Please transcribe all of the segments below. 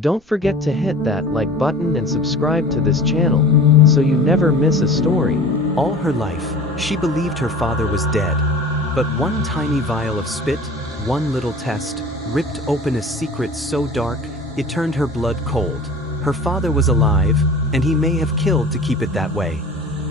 Don't forget to hit that like button and subscribe to this channel, so you never miss a story. All her life, she believed her father was dead. But one tiny vial of spit, one little test, ripped open a secret so dark, it turned her blood cold. Her father was alive, and he may have killed to keep it that way.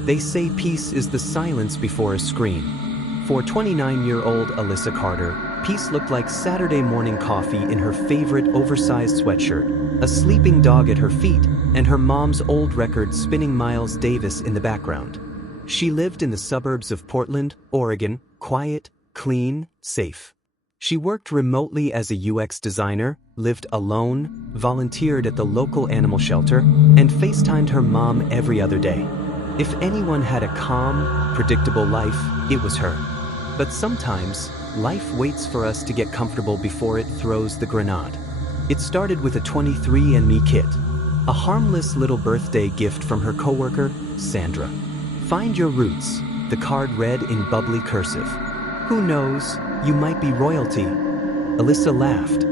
They say peace is the silence before a scream. For 29-year-old Alyssa Carter, peace looked like Saturday morning coffee in her favorite oversized sweatshirt, a sleeping dog at her feet, and her mom's old record spinning Miles Davis in the background. She lived in the suburbs of Portland, Oregon, quiet, clean, safe. She worked remotely as a UX designer, lived alone, volunteered at the local animal shelter, and FaceTimed her mom every other day. If anyone had a calm, predictable life, it was her. But sometimes, life waits for us to get comfortable before it throws the grenade. It started with a 23andMe kit, a harmless little birthday gift from her coworker, Sandra. Find your roots, the card read in bubbly cursive. Who knows, you might be royalty. Alyssa laughed.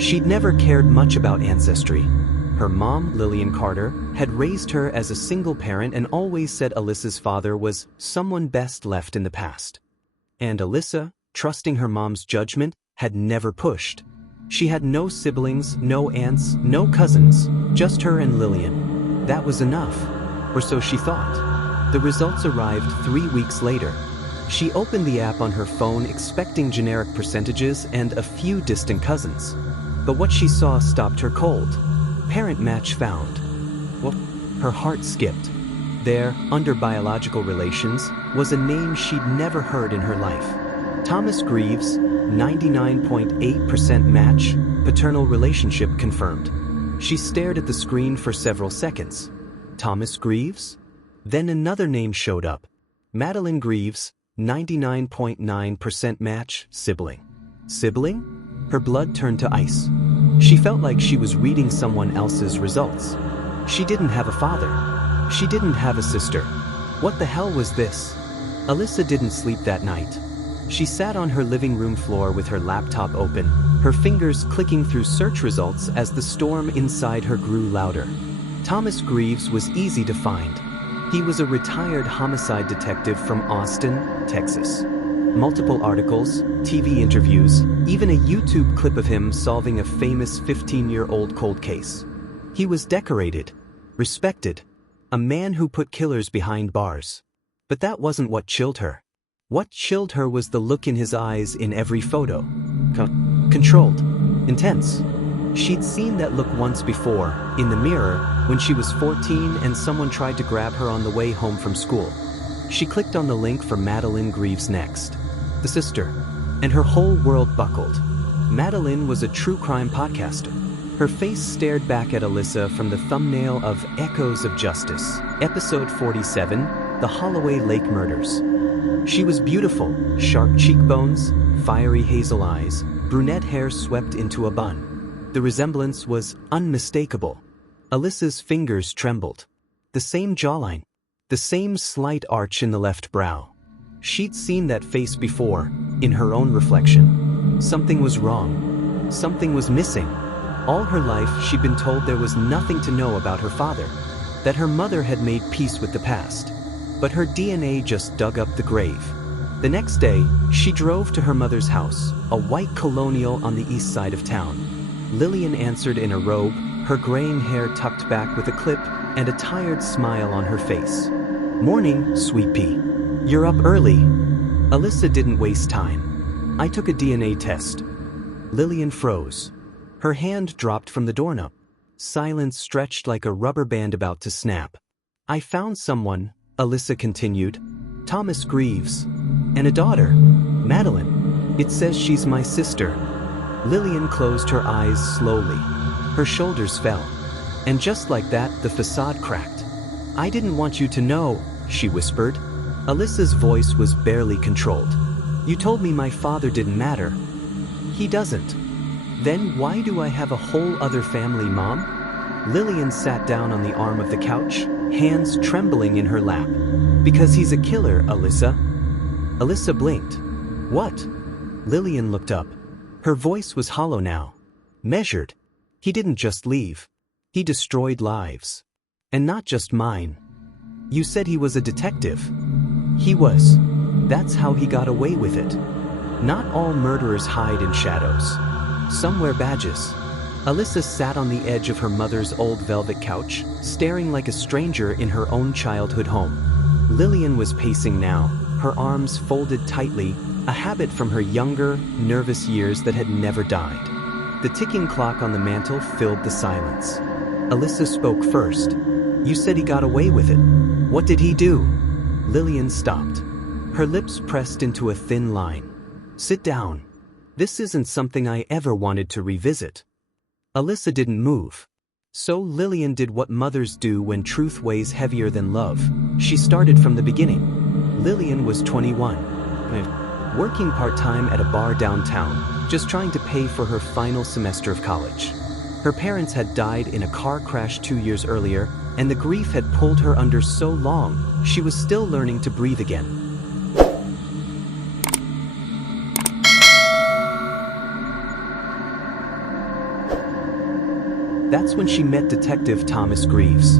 She'd never cared much about ancestry. Her mom, Lillian Carter, had raised her as a single parent and always said Alyssa's father was someone best left in the past. And Alyssa, trusting her mom's judgment, had never pushed. She had no siblings, no aunts, no cousins, just her and Lillian. That was enough, or so she thought. The results arrived 3 weeks later. She opened the app on her phone expecting generic percentages and a few distant cousins. But what she saw stopped her cold. Parent match found. Well, her heart skipped. There, under biological relations, was a name she'd never heard in her life. Thomas Greaves, 99.8% match, paternal relationship confirmed. She stared at the screen for several seconds. Thomas Greaves? Then another name showed up. Madeline Greaves, 99.9% match, sibling. Sibling? Her blood turned to ice. She felt like she was reading someone else's results. She didn't have a father. She didn't have a sister. What the hell was this? Alyssa didn't sleep that night. She sat on her living room floor with her laptop open, her fingers clicking through search results as the storm inside her grew louder. Thomas Greaves was easy to find. He was a retired homicide detective from Austin, Texas. Multiple articles, TV interviews, even a YouTube clip of him solving a famous 15-year-old cold case. He was decorated, respected, a man who put killers behind bars. But that wasn't what chilled her. What chilled her was the look in his eyes in every photo. Controlled, intense. She'd seen that look once before, in the mirror, when she was 14 and someone tried to grab her on the way home from school. She clicked on the link for Madeline Greaves next. The sister. And her whole world buckled. Madeline was a true crime podcaster. Her face stared back at Alyssa from the thumbnail of Echoes of Justice, episode 47, The Holloway Lake Murders. She was beautiful, sharp cheekbones, fiery hazel eyes, brunette hair swept into a bun. The resemblance was unmistakable. Alyssa's fingers trembled. The same jawline. The same slight arch in the left brow. She'd seen that face before, in her own reflection. Something was wrong. Something was missing. All her life she'd been told there was nothing to know about her father, that her mother had made peace with the past. But her DNA just dug up the grave. The next day, she drove to her mother's house, a white colonial on the east side of town. Lillian answered in a robe, her graying hair tucked back with a clip, and a tired smile on her face. "Morning, sweet pea. You're up early." Alyssa didn't waste time. "I took a DNA test." Lillian froze. Her hand dropped from the doorknob. Silence stretched like a rubber band about to snap. "I found someone," Alyssa continued. "Thomas Greaves. And a daughter, Madeline. It says she's my sister." Lillian closed her eyes slowly. Her shoulders fell. And just like that, the facade cracked. "I didn't want you to know," she whispered. Alyssa's voice was barely controlled. "You told me my father didn't matter." "He doesn't." "Then why do I have a whole other family, Mom?" Lillian sat down on the arm of the couch, hands trembling in her lap. "Because he's a killer, Alyssa." Alyssa blinked. "What?" Lillian looked up. Her voice was hollow now. Measured. He didn't just leave. He destroyed lives. And not just mine. You said he was a detective. He was. That's how he got away with it. Not all murderers hide in shadows. Some wear badges. Alyssa sat on the edge of her mother's old velvet couch, staring like a stranger in her own childhood home. Lillian was pacing now, her arms folded tightly, a habit from her younger, nervous years that had never died. The ticking clock on the mantel filled the silence. Alyssa spoke first. You said he got away with it. What did he do? Lillian stopped. Her lips pressed into a thin line. Sit down. This isn't something I ever wanted to revisit. Alyssa didn't move. So Lillian did what mothers do when truth weighs heavier than love. She started from the beginning. Lillian was 21, working part-time at a bar downtown, just trying to pay for her final semester of college. Her parents had died in a car crash 2 years earlier, and the grief had pulled her under so long, she was still learning to breathe again. That's when she met Detective Thomas Greaves.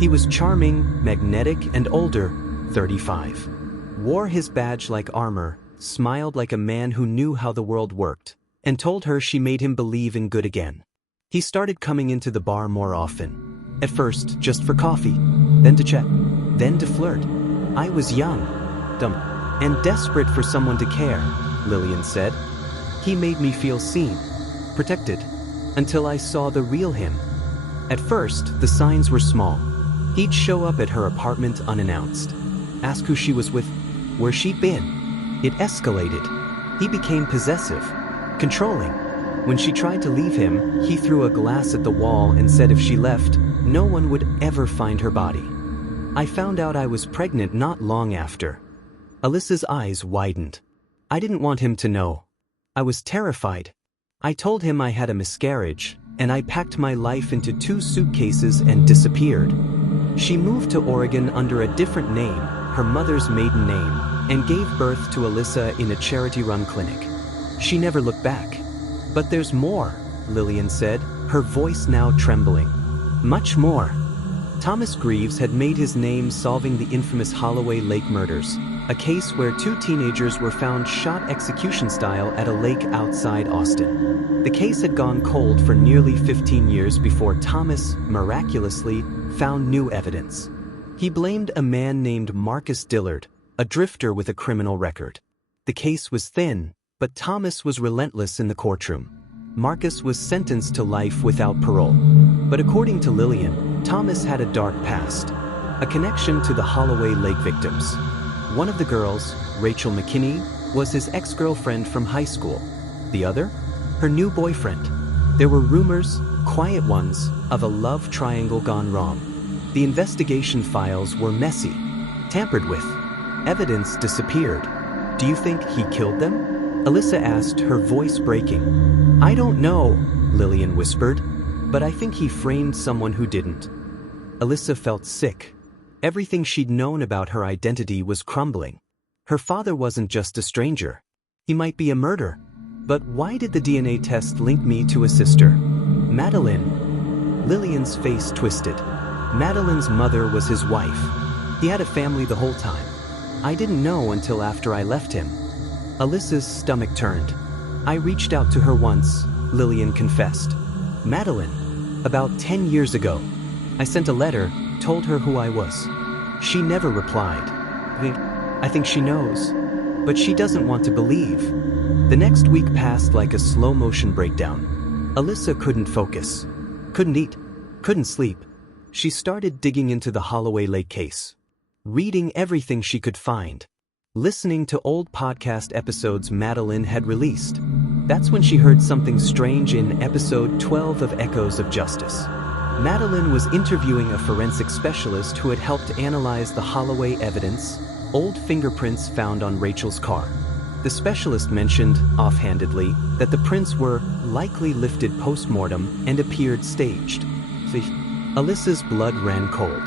He was charming, magnetic, and older, 35. Wore his badge like armor, smiled like a man who knew how the world worked, and told her she made him believe in good again. He started coming into the bar more often. At first, just for coffee, then to chat, then to flirt. I was young, dumb, and desperate for someone to care, Lillian said. He made me feel seen, protected, until I saw the real him. At first, the signs were small. He'd show up at her apartment unannounced, ask who she was with, where she'd been. It escalated. He became possessive, controlling. When she tried to leave him, he threw a glass at the wall and said if she left, no one would ever find her body. I found out I was pregnant not long after. Alyssa's eyes widened. I didn't want him to know. I was terrified. I told him I had a miscarriage, and I packed my life into 2 suitcases and disappeared. She moved to Oregon under a different name, her mother's maiden name, and gave birth to Alyssa in a charity-run clinic. She never looked back. But there's more, Lillian said, her voice now trembling. Much more. Thomas Greaves had made his name solving the infamous Holloway Lake murders, a case where 2 teenagers were found shot execution style at a lake outside Austin. The case had gone cold for nearly 15 years before Thomas, miraculously, found new evidence. He blamed a man named Marcus Dillard, a drifter with a criminal record. The case was thin, but Thomas was relentless in the courtroom. Marcus was sentenced to life without parole. But according to Lillian, Thomas had a dark past, a connection to the Holloway Lake victims. One of the girls, Rachel McKinney, was his ex-girlfriend from high school. The other? Her new boyfriend. There were rumors, quiet ones, of a love triangle gone wrong. The investigation files were messy, tampered with. Evidence disappeared. Do you think he killed them? Alyssa asked, her voice breaking. I don't know, Lillian whispered, but I think he framed someone who didn't. Alyssa felt sick. Everything she'd known about her identity was crumbling. Her father wasn't just a stranger. He might be a murderer. But why did the DNA test link me to a sister? Madeline. Lillian's face twisted. Madeline's mother was his wife. He had a family the whole time. I didn't know until after I left him. Alyssa's stomach turned. I reached out to her once, Lillian confessed. Madeline. About 10 years ago. I sent a letter, told her who I was. She never replied. I think she knows. But she doesn't want to believe. The next week passed like a slow-motion breakdown. Alyssa couldn't focus. Couldn't eat. Couldn't sleep. She started digging into the Holloway Lake case. Reading everything she could find. Listening to old podcast episodes Madeline had released. That's when she heard something strange in episode 12 of Echoes of Justice. Madeline was interviewing a forensic specialist who had helped analyze the Holloway evidence, old fingerprints found on Rachel's car. The specialist mentioned, offhandedly, that the prints were likely lifted post-mortem and appeared staged. Alyssa's blood ran cold.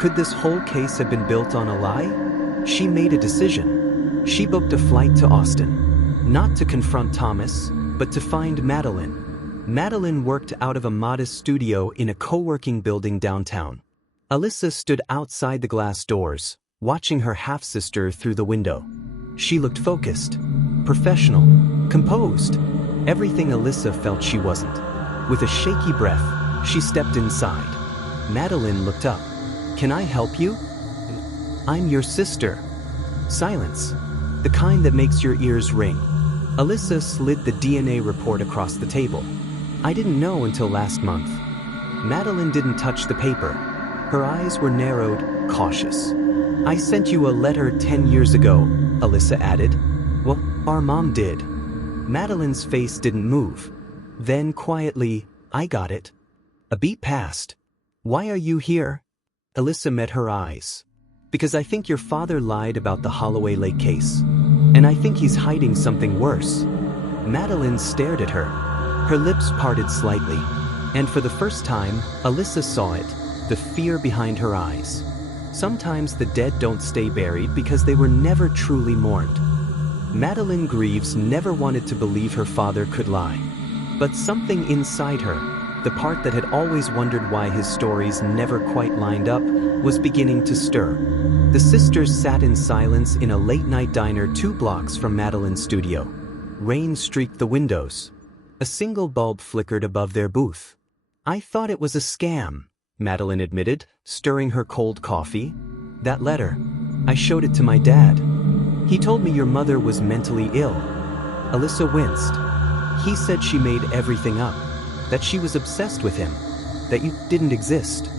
Could this whole case have been built on a lie? She made a decision. She booked a flight to Austin. Not to confront Thomas, but to find Madeline. Madeline worked out of a modest studio in a co-working building downtown. Alyssa stood outside the glass doors, watching her half-sister through the window. She looked focused, professional, composed, everything Alyssa felt she wasn't. With a shaky breath, she stepped inside. Madeline looked up. "Can I help you?" "I'm your sister." Silence. The kind that makes your ears ring. Alyssa slid the DNA report across the table. "I didn't know until last month." Madeline didn't touch the paper. Her eyes were narrowed, cautious. "I sent you a letter 10 years ago," Alyssa added. "Well, our mom did." Madeline's face didn't move. Then quietly, "I got it." A beat passed. "Why are you here?" Alyssa met her eyes. "Because I think your father lied about the Holloway Lake case. And I think he's hiding something worse." Madeline stared at her. Her lips parted slightly. And for the first time, Alyssa saw it, the fear behind her eyes. Sometimes the dead don't stay buried because they were never truly mourned. Madeline Greaves never wanted to believe her father could lie. But something inside her, the part that had always wondered why his stories never quite lined up, was beginning to stir. The sisters sat in silence in a late-night diner 2 blocks from Madeline's studio. Rain streaked the windows. A single bulb flickered above their booth. "I thought it was a scam," Madeline admitted, stirring her cold coffee. "That letter. I showed it to my dad. He told me your mother was mentally ill." Alyssa winced. "He said she made everything up, that she was obsessed with him, that you didn't exist."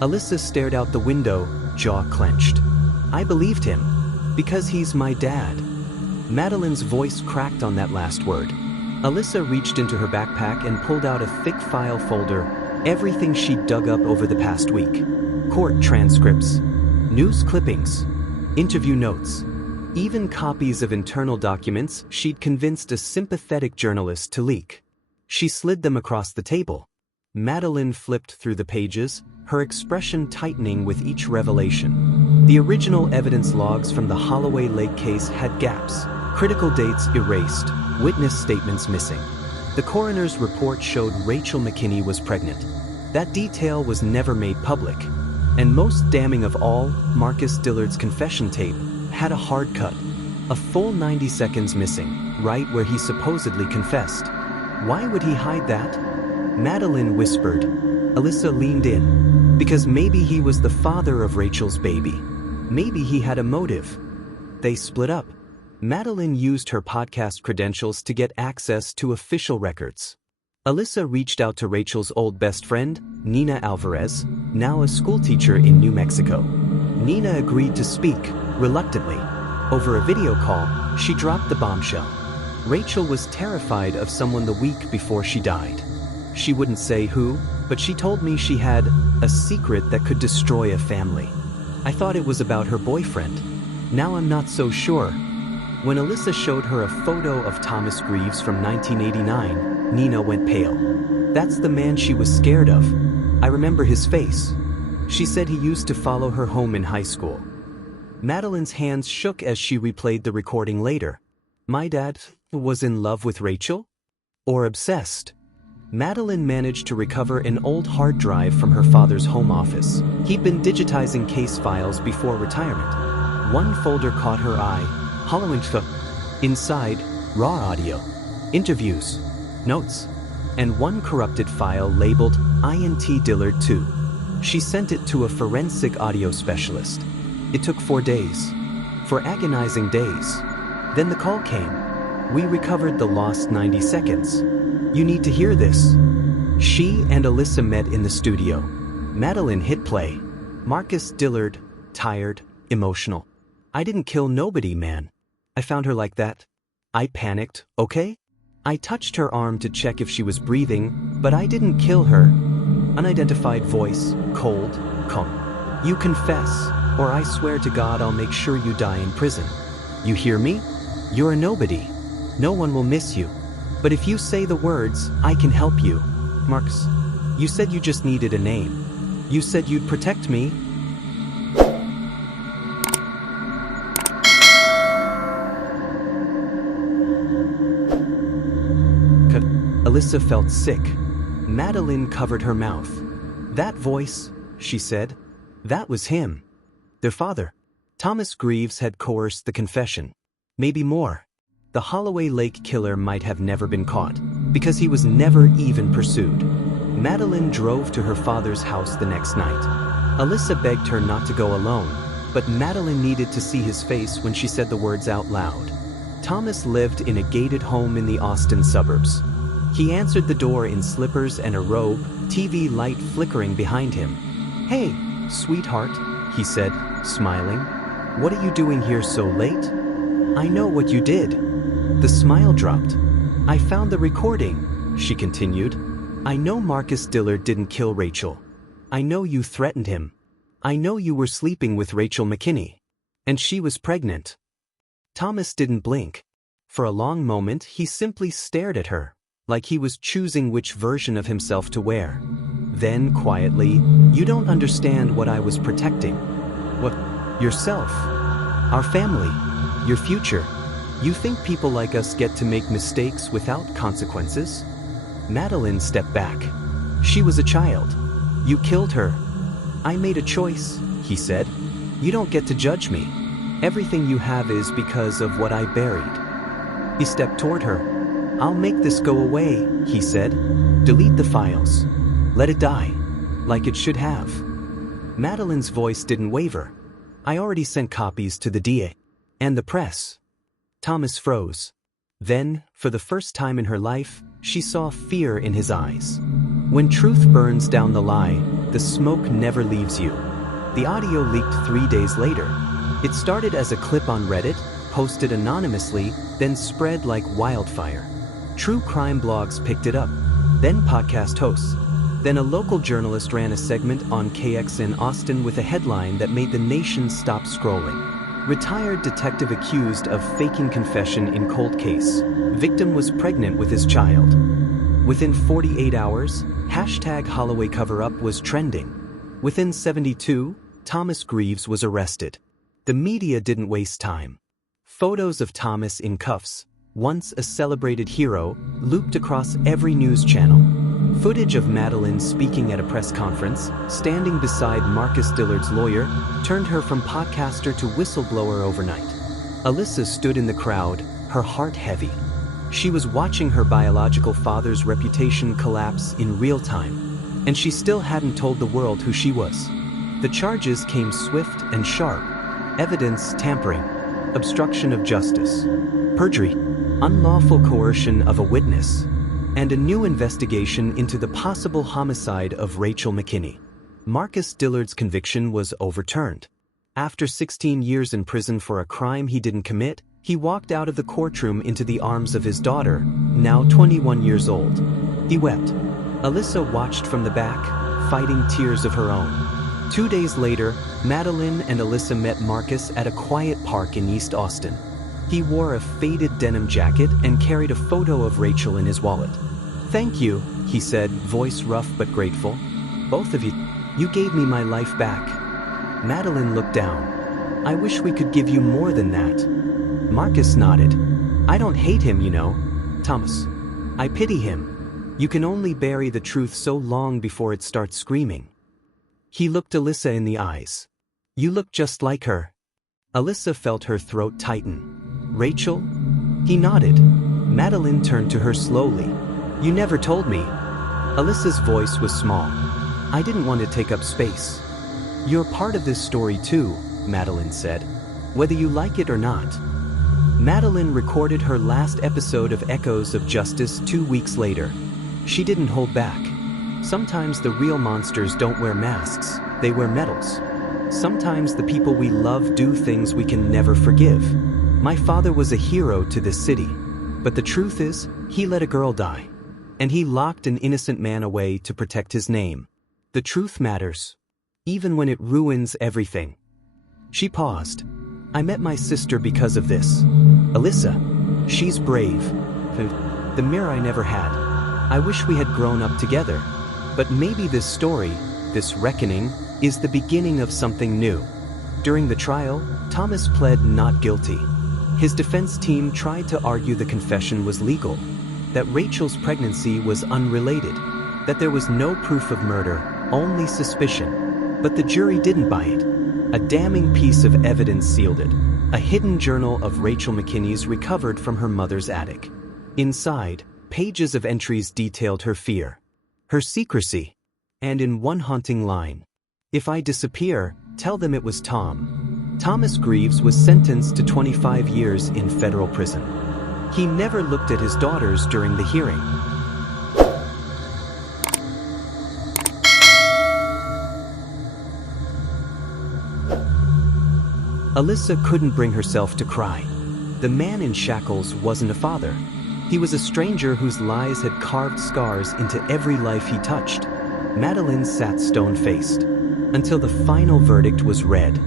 Alyssa stared out the window, jaw clenched. "I believed him, because he's my dad." Madeline's voice cracked on that last word. Alyssa reached into her backpack and pulled out a thick file folder, everything she'd dug up over the past week. Court transcripts, news clippings, interview notes, even copies of internal documents she'd convinced a sympathetic journalist to leak. She slid them across the table. Madeline flipped through the pages, her expression tightening with each revelation. The original evidence logs from the Holloway Lake case had gaps, critical dates erased, witness statements missing. The coroner's report showed Rachel McKinney was pregnant. That detail was never made public. And most damning of all, Marcus Dillard's confession tape had a hard cut, a full 90 seconds missing, right where he supposedly confessed. Why would he hide that? Madeline whispered. Alyssa leaned in. Because maybe he was the father of Rachel's baby. Maybe he had a motive. They split up. Madeline used her podcast credentials to get access to official records. Alyssa reached out to Rachel's old best friend, Nina Alvarez, now a schoolteacher in New Mexico. Nina agreed to speak, reluctantly. Over a video call, she dropped the bombshell. Rachel was terrified of someone the week before she died. She wouldn't say who, but she told me she had a secret that could destroy a family. I thought it was about her boyfriend. Now I'm not so sure. When Alyssa showed her a photo of Thomas Greaves from 1989, Nina went pale. That's the man she was scared of. I remember his face. She said he used to follow her home in high school. Madeline's hands shook as she replayed the recording later. My dad was in love with Rachel? Or obsessed? Madeline managed to recover an old hard drive from her father's home office. He'd been digitizing case files before retirement. One folder caught her eye. Hollowing stuff. Inside, raw audio, interviews, notes, and one corrupted file labeled INT Dillard 2. She sent it to a forensic audio specialist. It took 4 days. 4 agonizing days. Then the call came. We recovered the lost 90 seconds. You need to hear this. She and Alyssa met in the studio. Madeline hit play. Marcus Dillard, tired, emotional. I didn't kill nobody, man. I found her like that. I panicked, okay? I touched her arm to check if she was breathing, but I didn't kill her. Unidentified voice, cold, calm. You confess, or I swear to God I'll make sure you die in prison. You hear me? You're a nobody. No one will miss you. But if you say the words, I can help you. Marcus, you said you just needed a name. You said you'd protect me. Alyssa felt sick. Madeline covered her mouth. "That voice," she said. "That was him. Their father." Thomas Greaves had coerced the confession. Maybe more. The Holloway Lake killer might have never been caught, because he was never even pursued. Madeline drove to her father's house the next night. Alyssa begged her not to go alone, but Madeline needed to see his face when she said the words out loud. Thomas lived in a gated home in the Austin suburbs. He answered the door in slippers and a robe, TV light flickering behind him. "Hey, sweetheart," he said, smiling. "What are you doing here so late?" "I know what you did." The smile dropped. "I found the recording," she continued. "I know Marcus Dillard didn't kill Rachel. I know you threatened him. I know you were sleeping with Rachel McKinney. And she was pregnant." Thomas didn't blink. For a long moment he simply stared at her, like he was choosing which version of himself to wear. Then, quietly, "You don't understand what I was protecting." "What?" "Yourself. Our family. Your future. You think people like us get to make mistakes without consequences?" Madeline stepped back. "She was a child. You killed her." "I made a choice," he said. "You don't get to judge me. Everything you have is because of what I buried." He stepped toward her. "I'll make this go away," he said. "Delete the files. Let it die. Like it should have." Madeline's voice didn't waver. "I already sent copies to the DA. And the press." Thomas froze. Then, for the first time in her life, she saw fear in his eyes. When truth burns down the lie, the smoke never leaves you. The audio leaked 3 days later. It started as a clip on Reddit, posted anonymously, then spread like wildfire. True crime blogs picked it up, then podcast hosts. Then a local journalist ran a segment on KXN Austin with a headline that made the nation stop scrolling. "Retired detective accused of faking confession in cold case. Victim was pregnant with his child." Within 48 hours, #Holloway cover-up was trending. Within 72, Thomas Greaves was arrested. The media didn't waste time. Photos of Thomas in cuffs, once a celebrated hero, looped across every news channel. Footage of Madeline speaking at a press conference, standing beside Marcus Dillard's lawyer, turned her from podcaster to whistleblower overnight. Alyssa stood in the crowd, her heart heavy. She was watching her biological father's reputation collapse in real time, and she still hadn't told the world who she was. The charges came swift and sharp. Evidence tampering, obstruction of justice, perjury, unlawful coercion of a witness, and a new investigation into the possible homicide of Rachel McKinney. Marcus Dillard's conviction was overturned. After 16 years in prison for a crime he didn't commit, he walked out of the courtroom into the arms of his daughter, now 21 years old. He wept. Alyssa watched from the back, fighting tears of her own. 2 days later, Madeline and Alyssa met Marcus at a quiet park in East Austin. He wore a faded denim jacket and carried a photo of Rachel in his wallet. "Thank you," he said, voice rough but grateful. "Both of you. You gave me my life back." Madeline looked down. "I wish we could give you more than that." Marcus nodded. "I don't hate him, you know, Thomas. I pity him. You can only bury the truth so long before it starts screaming." He looked Alyssa in the eyes. "You look just like her." Alyssa felt her throat tighten. "Rachel?" He nodded. Madeline turned to her slowly. "You never told me." Alyssa's voice was small. "I didn't want to take up space." "You're part of this story too," Madeline said. "Whether you like it or not." Madeline recorded her last episode of Echoes of Justice 2 weeks later. She didn't hold back. Sometimes the real monsters don't wear masks, they wear medals. Sometimes the people we love do things we can never forgive. My father was a hero to this city, but the truth is, he let a girl die. And he locked an innocent man away to protect his name. The truth matters, even when it ruins everything. She paused. "I met my sister because of this. Alyssa. She's brave. The mirror I never had. I wish we had grown up together. But maybe this story, this reckoning, is the beginning of something new." During the trial, Thomas pled not guilty. His defense team tried to argue the confession was legal. that Rachel's pregnancy was unrelated, that there was no proof of murder, only suspicion. But the jury didn't buy it. A damning piece of evidence sealed it. A hidden journal of Rachel McKinney's recovered from her mother's attic. Inside, pages of entries detailed her fear, her secrecy, and in one haunting line, "If I disappear, tell them it was Tom." Thomas Greaves was sentenced to 25 years in federal prison. He never looked at his daughters during the hearing. Alyssa couldn't bring herself to cry. The man in shackles wasn't a father. He was a stranger whose lies had carved scars into every life he touched. Madeline sat stone-faced until the final verdict was read.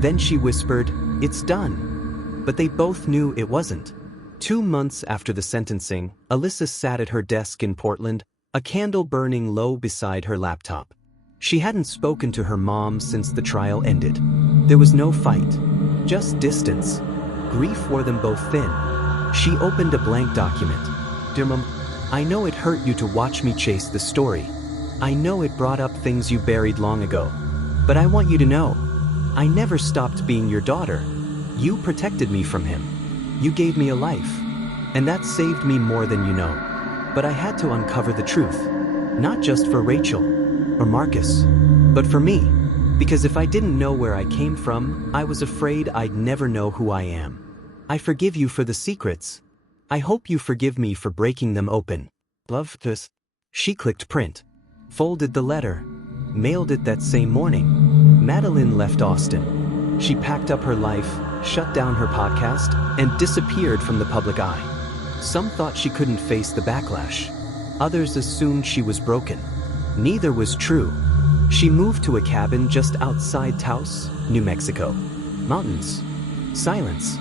Then she whispered, "It's done." But they both knew it wasn't. 2 months after the sentencing, Alyssa sat at her desk in Portland, a candle burning low beside her laptop. She hadn't spoken to her mom since the trial ended. There was no fight, just distance. Grief wore them both thin. She opened a blank document. "Dear Mom, I know it hurt you to watch me chase the story. I know it brought up things you buried long ago. But I want you to know, I never stopped being your daughter. You protected me from him. You gave me a life. And that saved me more than you know. But I had to uncover the truth. Not just for Rachel or Marcus, but for me. Because if I didn't know where I came from, I was afraid I'd never know who I am. I forgive you for the secrets. I hope you forgive me for breaking them open. Love, this." She clicked print, folded the letter, mailed it that same morning. Madeline left Austin. She packed up her life, shut down her podcast, and disappeared from the public eye. Some thought she couldn't face the backlash. Others assumed she was broken. Neither was true. She moved to a cabin just outside Taos, New Mexico. Mountains. Silence.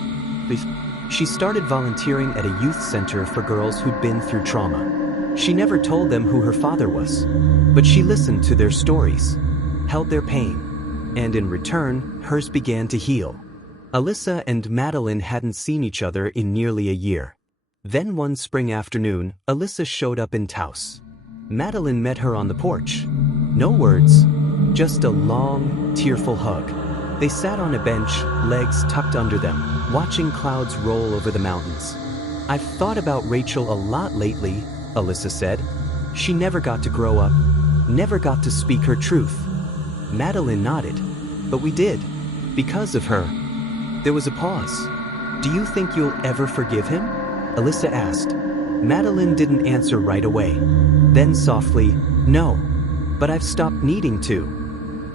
She started volunteering at a youth center for girls who'd been through trauma. She never told them who her father was, but she listened to their stories, held their pain, and in return, hers began to heal. Alyssa and Madeline hadn't seen each other in nearly a year. Then one spring afternoon, Alyssa showed up in Taos. Madeline met her on the porch. No words, just a long, tearful hug. They sat on a bench, legs tucked under them, watching clouds roll over the mountains. "I've thought about Rachel a lot lately," Alyssa said. "She never got to grow up, never got to speak her truth." Madeline nodded. "But we did, because of her." There was a pause. "Do you think you'll ever forgive him?" Alyssa asked. Madeline didn't answer right away. Then softly, "No, but I've stopped needing to."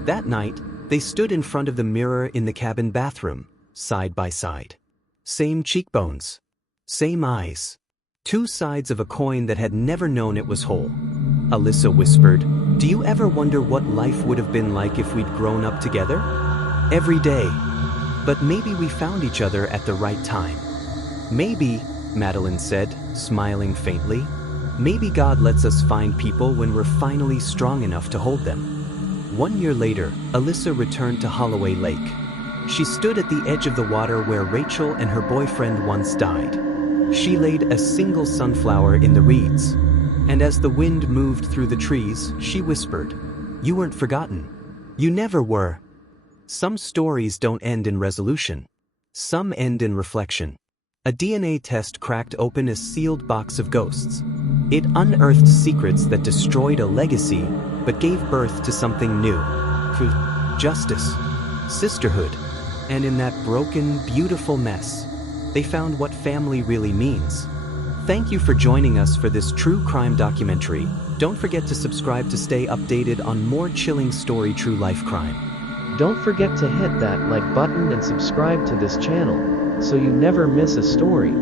That night, they stood in front of the mirror in the cabin bathroom, side by side. Same cheekbones, same eyes. Two sides of a coin that had never known it was whole. Alyssa whispered, "Do you ever wonder what life would have been like if we'd grown up together? Every day. But maybe we found each other at the right time." "Maybe," Madeline said, smiling faintly. "Maybe God lets us find people when we're finally strong enough to hold them." 1 year later, Alyssa returned to Holloway Lake. She stood at the edge of the water where Rachel and her boyfriend once died. She laid a single sunflower in the reeds. And as the wind moved through the trees, she whispered, "You weren't forgotten. You never were." Some stories don't end in resolution. Some end in reflection. A DNA test cracked open a sealed box of ghosts. It unearthed secrets that destroyed a legacy, but gave birth to something new. Justice, sisterhood, and in that broken, beautiful mess, they found what family really means. Thank you for joining us for this true crime documentary. Don't forget to subscribe to stay updated on more chilling story true life crime. Don't forget to hit that like button and subscribe to this channel, so you never miss a story.